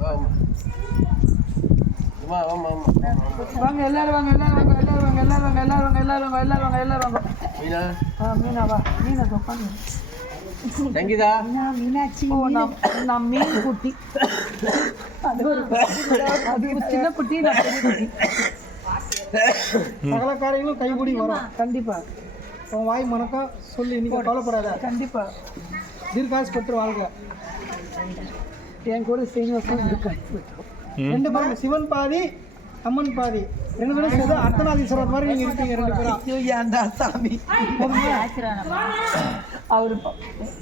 வாங்க எல்லாரும் வாங்க எல்லாரும் வாங்க எல்லாரும் வாங்க எல்லாரும் வாங்க எல்லாரும் வாங்க எல்லாரும் வாங்க எல்லாரும் வாங்க எல்லாரும் வாங்க. மீனா? ஆ மீனா வா மீனா உட்காந்து சங்கீதா மீனாட்சி நான் மீன். குட்டி. அது ஒரு அது ஒரு சின்ன குட்டி நான் பெரிய குட்டி. சகல காரியங்களும் கைகூடி வரும். கண்டிப்பா. உன் வாய் மணக்கம் சொல்லி இன்னைக்கு கவலைப்படாத. கண்டிப்பா. தீர்காசு பெற்று வாழ்க என் கூட சீனிவாசன் இருக்காங்க ரெண்டு பேரும் சிவன் பாதி அம்மன் பாதி. ரெண்டு பேரும் சேர்ந்து அர்த்தநாதீஸ்வரர் மாதிரி நீங்க இருப்பீங்க ரெண்டு பேரும். ஏன்டா சாமி? அவர்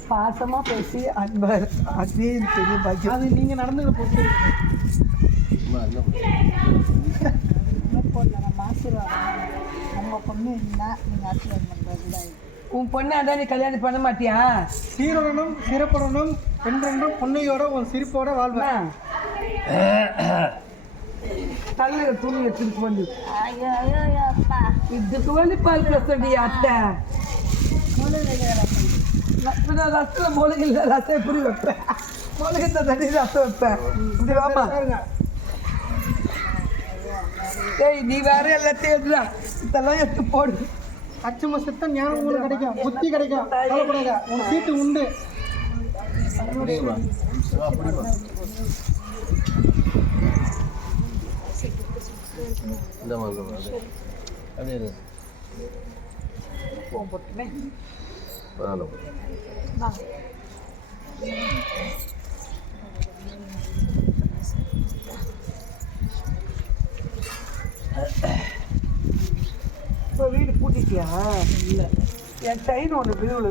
பாசமா பேசி அன்பர் அதே பெரிய பாக்கியம். அது நீங்க நடந்துக்கிற பொறுத்து. என்ன நம்ம ஆசீர்வாதம் நம்ம பொண்ணு இருந்தா நீங்க ஆசீர்வாதம் பண்றது உன் பொண்ணு அதான் நீ கல்யாணம் பண்ண மாட்டியா? சீருடனும் சிறப்புடனும் என்றென்றும் பொன்னையோட உன் சிரிப்போட வாழ்வேன் தள்ள துணி எடுத்துட்டு வந்து இதுக்கு வந்து பால் பேசுறடி அத்தை. நான் ரசத்தில் மிளகு இல்லை ரசம் எப்படி வைப்பேன். மிளகு தண்ணி ரசம் வைப்பேன். இப்படி வாமா ஏய் நீ வேற எல்லாத்தையும் எடுறா இதெல்லாம் எடுத்து போடு. அச்சம சித்த ஞானம் உங்களுக்கு கிடைக்கும்? புத்தி கிடைக்கும். கவலைப்படாத. உன் சீட்டு உண்டு. இந்த மாதிரி பூட்டிட்டியா இல்லை. என் செயின் ஒன்று விழுவுல